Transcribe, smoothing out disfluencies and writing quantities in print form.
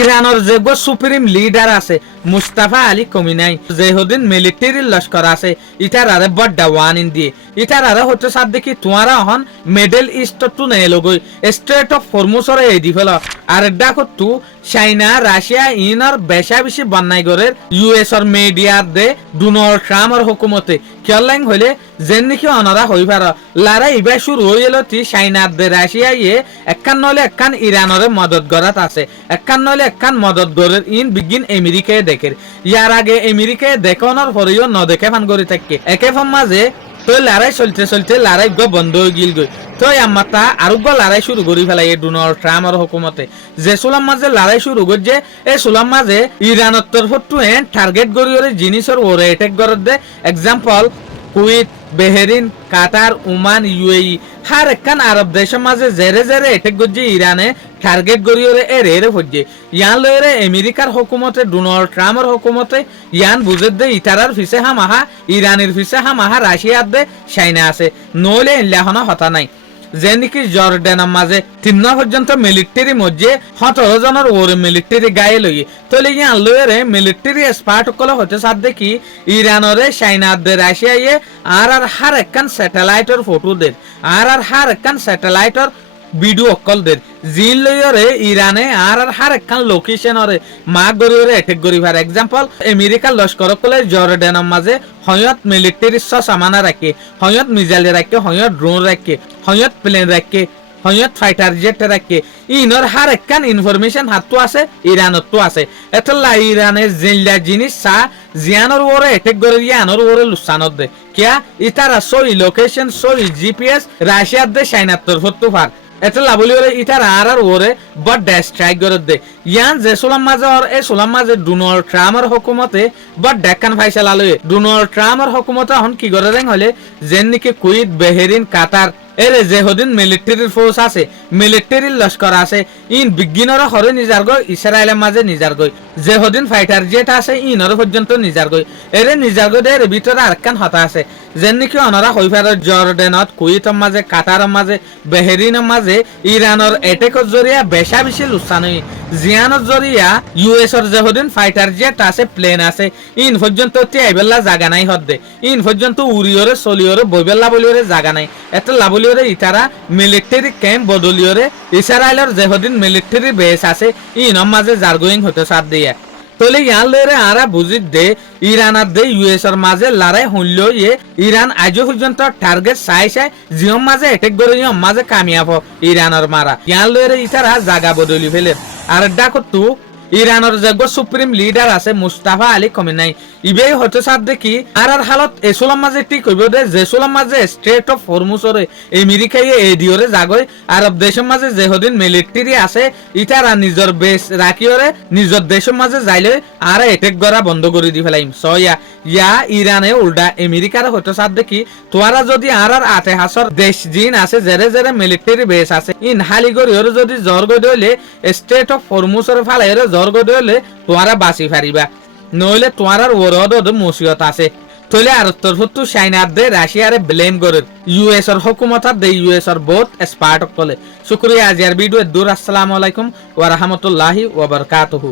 ইরানের যে supreme leader আছে মুস্তাফা আলী কমিনাই যেহদিন মিলিটারি লস্কর আছে ইটার আরে বড্ডা ওয়ানিন দিয়ে ইটার আরে হচ্ছে সাদ দেখি তোমারা হন মিডল ইস্ট টু নে লগই স্ট্রেট অফ হরমুজরে এই দি ফেল আর ডাকো তু চাইনা রাশিয়া ইনর বেশা বেশি বান্নাই গরের ইউএস অর মিডিয়ার দে ডোনাল্ড ট্রাম্পর হুকুমতে কেলাইং হইলে যেন নাকি অনারা হই পার লারা ইবা শুরু হইল তি চাইনার দে রাশিয়া ইয়ে একখান নলে একখান ইরানরে মদত গরাত আছে একখান নলে একখান মদত গরের ইন বিগিন আমেরিকায় দেখে ইয়ার আগে আমেরিকায় দেখানোর পরেও ন দেখে ফান করে থাকে একে ফম মাঝে তো লড়াই চলতে লড়াই বন্ধ হয়ে গিল গই তো আমার তা আরো লড়াই শুরু করি ফেলাই এই ডোনাল্ড ট্রাম্পর হুকুমতে যে সুলাম মাঝে লড়াই শুরু করছে এই সুলাম মাঝে ইরানের তরফটু টার্গেট করি জিনিসের ওরে এটেক করে দে example Kuwait Bahrain Qatar Oman UAE হার একখান আরব দেশের মাঝে জেরে জেরে এটেক করছে ইরানে টার্গেট করিওরে এর এর হচ্ছে ইয়ান লয়েরে আমেরিকার হুকুমতে ডোনাল্ড ট্রাম্পের হুকুমতে ইয়ান বুঝে দে ইতারার ফিসে হামাহা ইরানের ফিসে হামাহা রাশিয়ার দে চাইনা আছে নইলে এলাহনা হতা নাই যে নাকি জর্ডানের মাঝে 3 পর্যন্ত মিলিটারি মধ্যে 17 জনের ওরে মিলিটারি গায়ে লই তলে ইয়ান লয়েরে মিলিটারি এক্সপার্ট কল হতে সাথ দেখি ইরানরে চাইনার দে রাশিয়া ইয়ে আর হার একখান স্যাটেলাইটের ফটো দে আর হার একখান স্যাটেলাইটের ভিডিও কল দে জিন লইরে ইরানে আর হার একখান লোকেশন ওরে মা গরিরে অ্যাটাক করি ফর এক্সাম্পল আমেরিকা লস্কর কলে জর্ডানের মাঝে হয়ত মিলিটারি সামানা রাখে হয়ত মিসাইল রাখে হয়ত ড্রোন রাখে হয়ত প্লেন রাখে হয়ত ফাইটার জেট রাখে ইনর হার একখান ইনফরমেশন হাততো আছে ইরানত তো আছে এতলা ইরানের জিল্লা জিনিস সা জিয়ানোর ওরে অ্যাটাক করে ইয়ানোর ওরে লুসানত দে কিয়া ইতারা সই লোকেশন সই জিপিএস রাশিয়ার দে চাইনার তরফ তো ফার এটা লাভলি ওরে ইটার আর ওরে বড় স্ট্রাইক করে দে ইয়ান যে সুলাম মাঝে আর এই সুলাম মাঝে ডোনাল্ড ট্রাম্পের হুকুমতে বড় ডেকান ফাইসাল আলয়ে ডোনাল্ড ট্রাম্পের হুকুমতে এখন কি করে রেং হলে যেন নাকি কুয়েত বেহরিন কাতার এরে যে হদিন মিলিটারি ফোর্স আছে মিলিটারি লস্কর আছে ইন বিজ্ঞানর হরে নিজার গই ইসরায়েলের মাঝে নিজার গই যে হদিন ফাইটার জেট আছে ইনর পর্যন্ত নিজার গই এরে নিজার গই এর ভিতরে আরেকখান হতা আছে যেন নাকি অনারা হই পারে জর্ডানত কুয়েতের মাঝে কাতারের মাঝে বেহরিনের মাঝে ইরানের অ্যাটাকের জরিয়া বেশা বেশি লুসান জিয়ানোর জরিয়া ইউএসর যে হদিন ফাইটার জেট আছে প্লেন আছে ইন পর্যন্ত তিয়াইবেলা জাগা নাই হদ্দে ইন পর্যন্ত উড়িওরে চলিওরে বইবেলা বলিওরে জাগা নাই এত লাভলিওরে ইতারা মিলিটারি ক্যাম্প বদলিওরে ইসরায়েলের যে হদিন মিলিটারি বেস আছে ইনর মাঝে জার্গোয়িং হতে সাথ দিয়ে তলে ইয়ান লরে আরা বুঝিত দে ইরান আর দে ইউএস এর মাঝে লড়াই হইল ইয়ে ইরান আজও পর্যন্ত টার্গেট চাই জিয়ম মাঝে অ্যাটাক করে ইয়ম মাঝে কামিয়াব ইরানের মারা ইয়ান লরে ইতারা জাগা বদলি ফেলে আর ডাকো তু ইরানের যে সুপ্রিম লিডার আছে মুস্তাফা আলী কমিনাই ইবে হতে সাথ দেখি আর হালত এসুলাম মাঝে ঠিক হইব দে জেসুলাম মাঝে স্ট্রেট অফ হরমুজরে আমেরিকায় এডিওরে জাগই আরব দেশের মাঝে যে হদিন মিলিটারি আছে ইতারা নিজর বেস রাখিওরে নিজর দেশের মাঝে যাইলে আর অ্যাটাক করা বন্ধ করে দি ফেলাইম সয়া ইয়া ইরানে উল্টা আমেরিকার হতে সাথ দেখি তোরা যদি আর আতে হাসর দেশ জিন আছে জেরে জেরে মিলিটারি বেস আছে ইন হালিগরিওরে যদি জর্গ দইলে স্ট্রেট অফ হরমুজরে ফালাইরে জর্গ দইলে তোরা বাঁচি ফারিবা নইলে তোমার ওরদ মুসিয়ত আছে তলে আর তরফতু চাইনার দে রাশিয়ারে ব্লেম করে ইউএস এর হুকুমত দে ইউএস এর বহুত এক্সপার্ট কলে শুকরিয়া আজিয়ার ভিডিও দূর আসসালামু আলাইকুম ওয়া রাহমাতুল্লাহি ওয়া বারাকাতুহু।